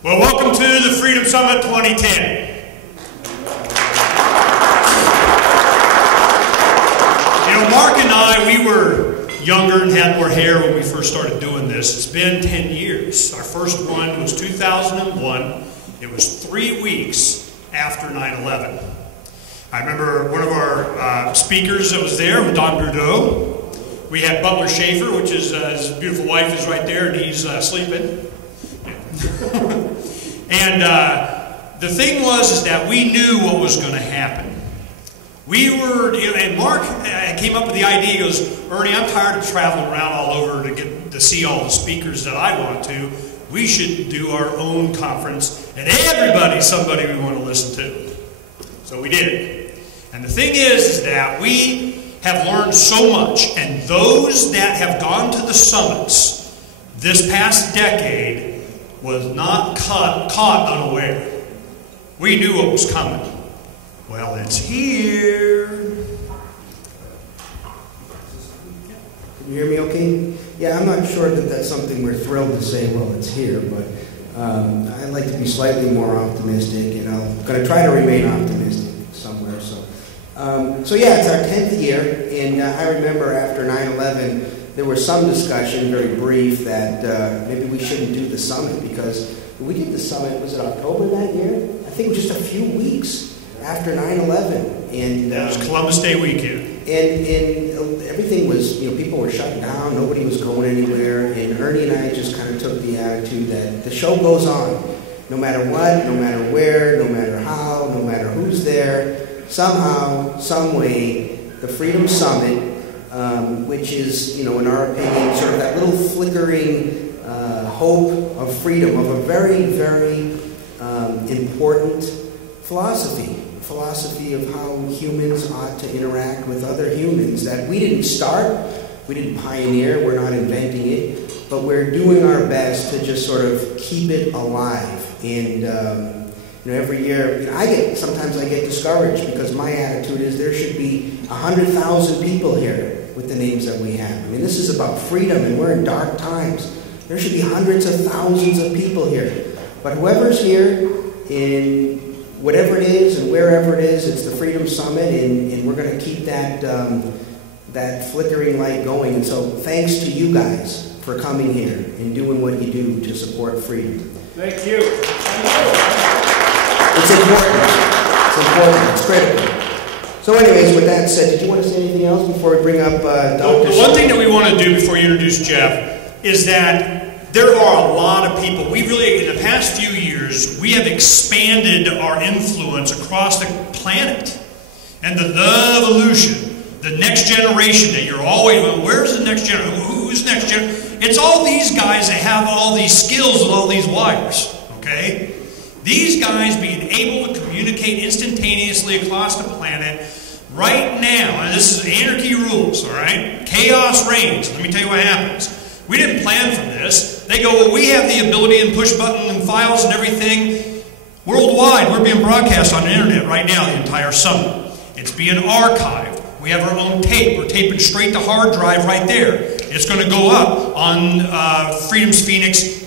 Well, welcome to the Freedom Summit 2010. You know, Mark and I, we were younger and had more hair when we first started doing this. It's been 10 years. Our first one was 2001. It was 3 weeks after 9/11. I remember one of our speakers that was there was Don Bordeaux. We had Butler Schaefer, which is his beautiful wife is right there, and he's sleeping. And the thing was that we knew what was going to happen. We were, you know, and Mark came up with the idea. He goes, "Ernie, I'm tired of traveling around all over to get to see all the speakers that I want to. We should do our own conference, and everybody's somebody we want to listen to." So we did. And the thing is that we have learned so much, and those that have gone to the summits this past decade was not caught unaware. We knew what was coming. Well, it's here. Can you hear me okay? Yeah, I'm not sure that that's something we're thrilled to say, well, it's here, but I'd like to be slightly more optimistic, and I'm going to try to remain optimistic somewhere. So yeah, it's our 10th year, and I remember after 9/11, there was some discussion, very brief, that maybe we shouldn't do the summit, because when we did the summit, was it October that year? I think it was just a few weeks after 9/11. And it was Columbus Day weekend. And everything was, you know, people were shut down, nobody was going anywhere, and Ernie and I just kind of took the attitude that the show goes on. No matter what, no matter where, no matter how, no matter who's there, somehow, some way, the Freedom Summit, which is, you know, in our opinion, sort of that little flickering hope of freedom, of a very, very important philosophy of how humans ought to interact with other humans, that we didn't start, we didn't pioneer, we're not inventing it, but we're doing our best to just sort of keep it alive. And you know, every year, you know, sometimes I get discouraged, because my attitude is there should be 100,000 people here with the names that we have. I mean, this is about freedom, and we're in dark times. There should be hundreds of thousands of people here. But whoever's here, in whatever it is and wherever it is, it's the Freedom Summit, and we're going to keep that that flickering light going. And so thanks to you guys for coming here and doing what you do to support freedom. Thank you. It's important. It's important. It's critical. So anyways, with that said, did you want to say anything else before we bring up Dr. The one thing that we want to do before you introduce Jeff is that there are a lot of people. We really, in the past few years, we have expanded our influence across the planet. And the evolution, the next generation that you're always, well, where's the next generation? Who's the next generation? It's all these guys that have all these skills with all these wires, okay? These guys being able to communicate instantaneously across the planet right now, and this is anarchy rules, all right? Chaos reigns. Let me tell you what happens. We didn't plan for this. They go, well, we have the ability and push button and files and everything worldwide. We're being broadcast on the internet right now, the entire summit. It's being archived. We have our own tape. We're taping straight to hard drive right there. It's going to go up on Freedom's Phoenix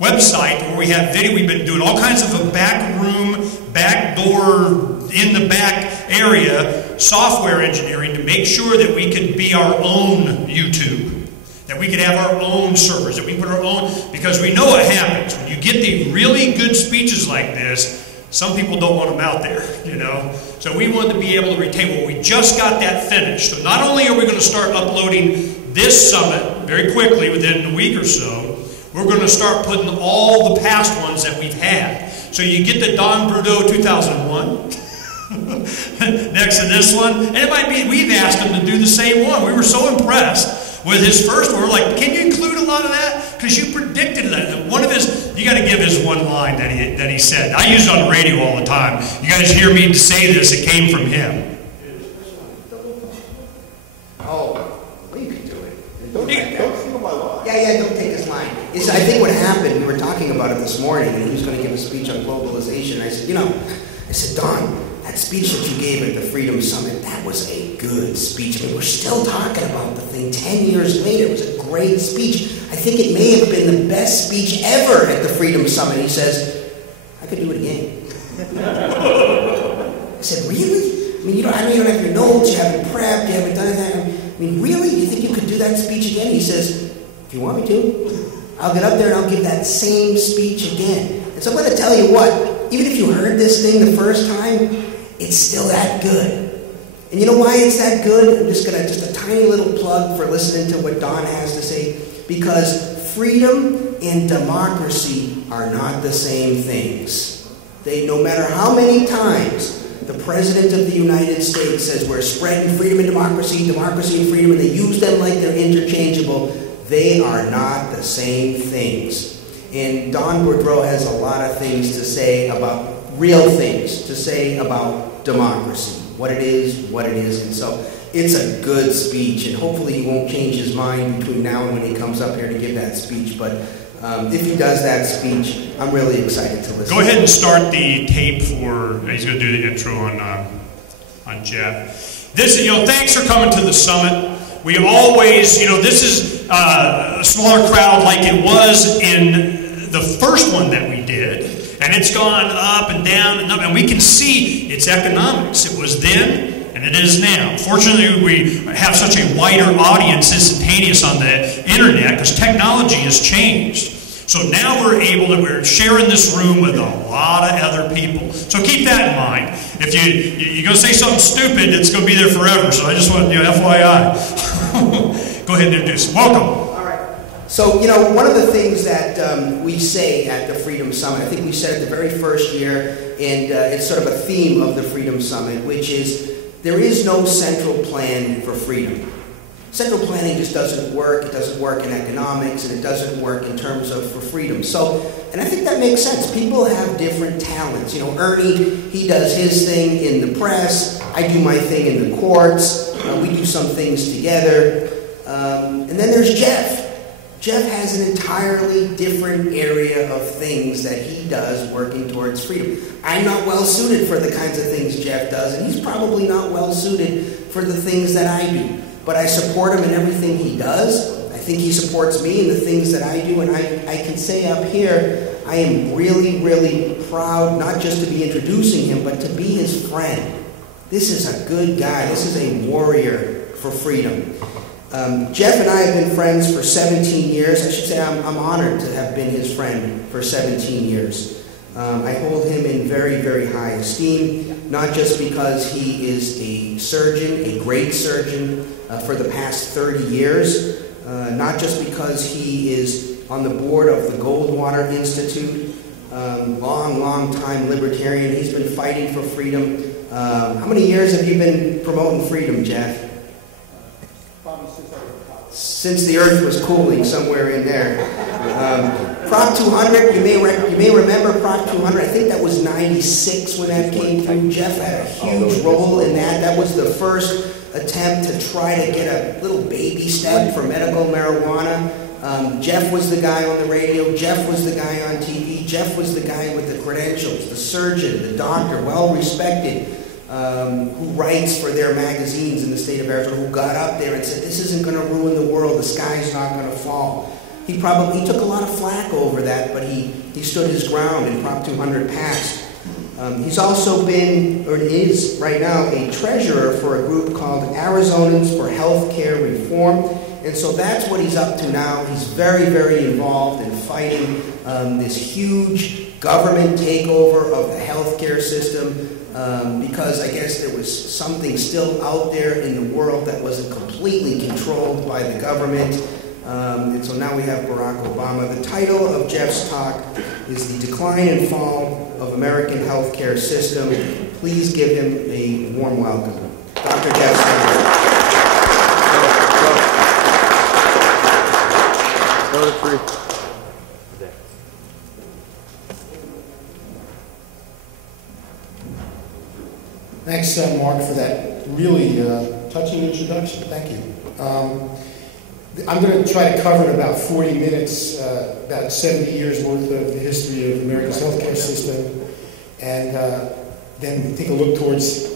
website, where we have video. We've been doing all kinds of a back room, back door, in the back area, software engineering to make sure that we could be our own YouTube, that we could have our own servers, that we put our own, because we know what happens. When you get the really good speeches like this, some people don't want them out there, you know. So we want to be able to retain. Well, we just got that finished. So not only are we going to start uploading this summit very quickly, within a week or so, we're going to start putting all the past ones that we've had. So you get the Don Bordeaux 2001 next to this one. And it might be, we've asked him to do the same one. We were so impressed with his first one. We're like, can you include a lot of that? Because you predicted that. One of his, you got to give his one line that he said. I use it on the radio all the time. You guys hear me say this, it came from him. Oh, well, you can do it. Don't steal my line. Yeah, don't take his line. I think what happened, we were talking about it this morning, and he was going to give a speech on globalization. I said, Don, that speech that you gave at the Freedom Summit, that was a good speech. I mean, we're still talking about the thing 10 years later. It was a great speech. I think it may have been the best speech ever at the Freedom Summit. He says, I could do it again. I said, really? I mean, you don't have your notes, you haven't prepped, you haven't done that. I mean, really? You think you could do that speech again? He says, if you want me to, I'll get up there and I'll give that same speech again. And so I'm going to tell you what, even if you heard this thing the first time, it's still that good. And you know why it's that good? I'm just a tiny little plug for listening to what Don has to say. Because freedom and democracy are not the same things. No matter how many times the President of the United States says we're spreading freedom and democracy, democracy and freedom, and they use them like they're interchangeable, they are not the same things. And Don Boudreau has a lot of things to say about, real things to say about democracy, what it is, what it isn't. So it's a good speech, and hopefully he won't change his mind between now and when he comes up here to give that speech. But if he does that speech, I'm really excited to listen. Go ahead and start the tape for, he's going to do the intro on Jeff. This, thanks for coming to the summit. We always, this is a smaller crowd like it was in the first one that we did. And it's gone up and down and up, and we can see its economics. It was then, and it is now. Fortunately, we have such a wider audience instantaneous on the internet because technology has changed. So now we're sharing this room with a lot of other people. So keep that in mind. If you're going to say something stupid, it's going to be there forever. So I just want FYI. Go ahead and introduce. Welcome. So, one of the things that we say at the Freedom Summit, I think we said it the very first year, and it's sort of a theme of the Freedom Summit, which is there is no central plan for freedom. Central planning just doesn't work. It doesn't work in economics, and it doesn't work in terms of for freedom. So, and I think that makes sense. People have different talents. Ernie, he does his thing in the press. I do my thing in the courts. We do some things together. And then there's Jeff. Jeff has an entirely different area of things that he does working towards freedom. I'm not well suited for the kinds of things Jeff does, and he's probably not well suited for the things that I do. But I support him in everything he does. I think he supports me in the things that I do, and I can say up here, I am really, really proud not just to be introducing him, but to be his friend. This is a good guy. This is a warrior for freedom. Jeff and I have been friends for 17 years. I should say I'm honored to have been his friend for 17 years. I hold him in very, very high esteem, not just because he is a surgeon, a great surgeon for the past 30 years, not just because he is on the board of the Goldwater Institute, long time libertarian. He's been fighting for freedom. How many years have you been promoting freedom, Jeff? Since the earth was cooling, somewhere in there. Prop 200, you may remember Prop 200. I think that was 96 when that came through. Jeff had a huge role in that. That was the first attempt to try to get a little baby step for medical marijuana. Jeff was the guy on the radio. Jeff was the guy on TV. Jeff was the guy with the credentials, the surgeon, the doctor, well respected. Who writes for their magazines in the state of Arizona, who got up there and said, this isn't going to ruin the world, the sky's not going to fall. He took a lot of flack over that, but he stood his ground and Prop 200 passed. He's also been, or is right now, a treasurer for a group called Arizonans for Healthcare Reform. And so that's what he's up to now. He's very, very involved in fighting this huge government takeover of the healthcare system. Because I guess there was something still out there in the world that wasn't completely controlled by the government. And so now we have Barack Obama. The title of Jeff's talk is The Decline and Fall of American Healthcare System. Please give him a warm welcome. Dr. Jeff Stein. Go to 3. Thanks, Mark, for that really touching introduction. Thank you. I'm going to try to cover in about 40 minutes about 70 years worth of the history of America's healthcare system, and then take a look towards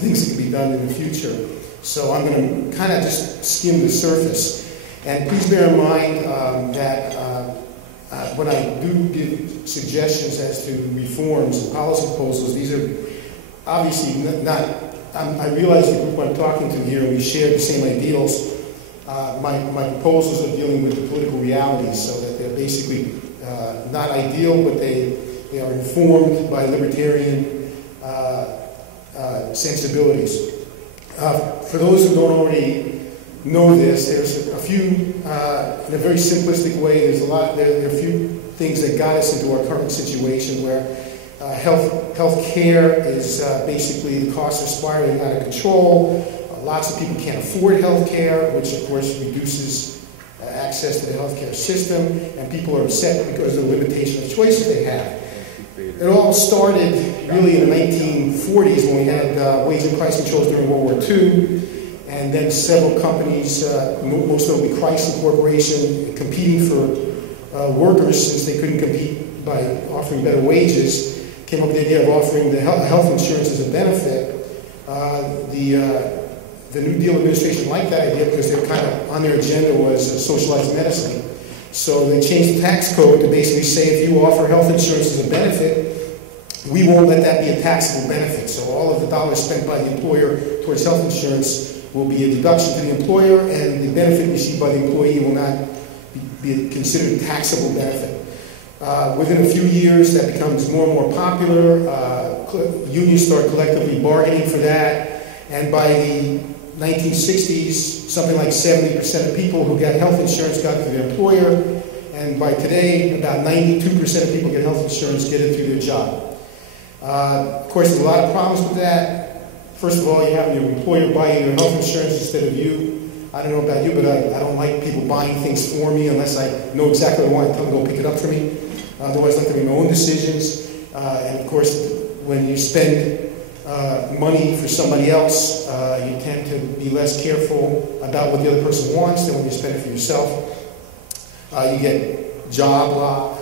things that can be done in the future. So I'm going to kind of just skim the surface. And please bear in mind that when I do give suggestions as to reforms and policy proposals, these are obviously not I realize the group I'm talking to here, we share the same ideals. My proposals are dealing with the political realities, so that they're basically not ideal, but they are informed by libertarian sensibilities. For those who don't already know this, there's a few, in a very simplistic way, there are a few things that got us into our current situation where health care is basically the costs are spiraling out of control. Lots of people can't afford health care, which of course reduces access to the health care system, and people are upset because of the limitation of choices they have. It all started really in the 1940s when we had wage and price controls during World War II, and then several companies, most notably Chrysler Corporation, competing for workers since they couldn't compete by offering better wages, came up with the idea of offering the health insurance as a benefit. The New Deal administration liked that idea because their kind of on their agenda was socialized medicine. So they changed the tax code to basically say if you offer health insurance as a benefit, we won't let that be a taxable benefit. So all of the dollars spent by the employer towards health insurance will be a deduction to the employer, and the benefit received by the employee will not be considered a taxable benefit. Within a few years, that becomes more and more popular. Unions start collectively bargaining for that, and by the 1960s, something like 70% of people who got health insurance got it through their employer, and by today, about 92% of people get health insurance get it through their job. Of course, there's a lot of problems with that. First of all, you have your employer buying your health insurance instead of you. I don't know about you, but I don't like people buying things for me unless I know exactly what I want. Tell them to go pick it up for me. Otherwise, I like to make my own decisions. And of course, when you spend money for somebody else, you tend to be less careful about what the other person wants than when you spend it for yourself. You get job lock,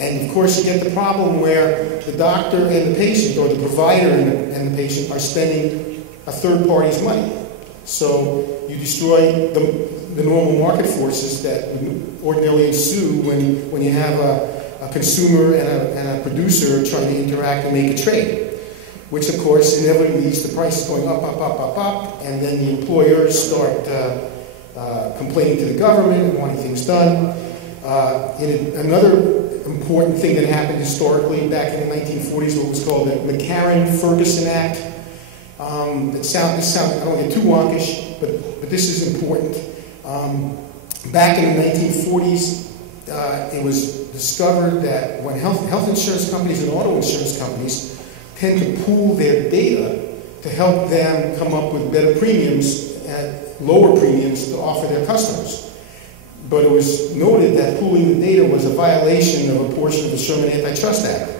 and of course you get the problem where the doctor and the patient, or the provider and the patient, are spending a third party's money. So you destroy the normal market forces that would ordinarily ensue when you have a consumer and a producer trying to interact and make a trade, which of course inevitably leads to prices going up, and then the employers start complaining to the government and wanting things done. Another important thing that happened historically back in the 1940s, what was called the McCarran-Ferguson Act. I don't get too wonkish, but this is important. Back in the 1940s, it was discovered that when health insurance companies and auto insurance companies tend to pool their data to help them come up with better premiums at lower premiums to offer their customers. But it was noted that pooling the data was a violation of a portion of the Sherman Antitrust Act.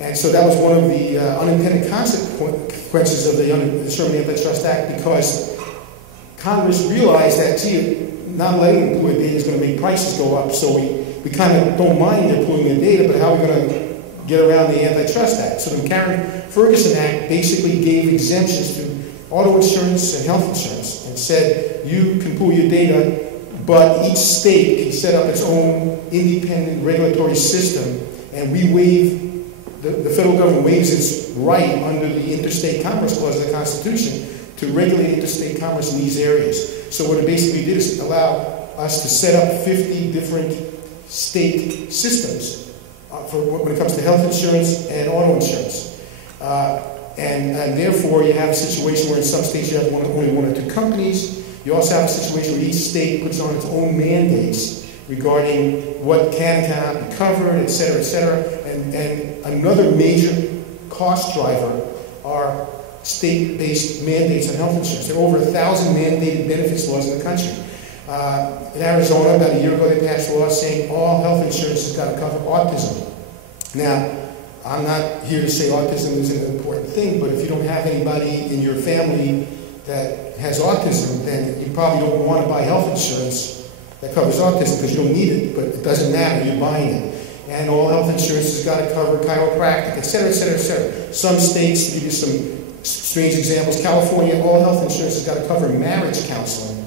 And so that was one of the unintended consequences of the Sherman Antitrust Act, because Congress realized that, gee, not letting them pool their data is going to make prices go up, so we kind of don't mind their pooling their data, but how are we going to get around the Antitrust Act? So the McCarran-Ferguson Act basically gave exemptions to auto insurance and health insurance and said you can pool your data, but each state can set up its own independent regulatory system, and we waive, the federal government waives its right under the Interstate Commerce Clause of the Constitution to regulate interstate commerce in these areas. So what it basically did is allow us to set up 50 different state systems when it comes to health insurance and auto insurance. And therefore, you have a situation where in some states you have only one or two companies. You also have a situation where each state puts on its own mandates regarding what can and cannot be covered, et cetera, et cetera. And another major cost driver are state-based mandates on health insurance. There are over 1,000 mandated benefits laws in the country. In Arizona, about a year ago, they passed laws saying all health insurance has got to cover autism. Now, I'm not here to say autism is an important thing, but if you don't have anybody in your family that has autism, then you probably don't want to buy health insurance that covers autism because you don't need it, but it doesn't matter, you're buying it. And all health insurance has got to cover chiropractic, et cetera, et cetera, et cetera. Some states, to give you some strange examples, California, all health insurance has got to cover marriage counseling.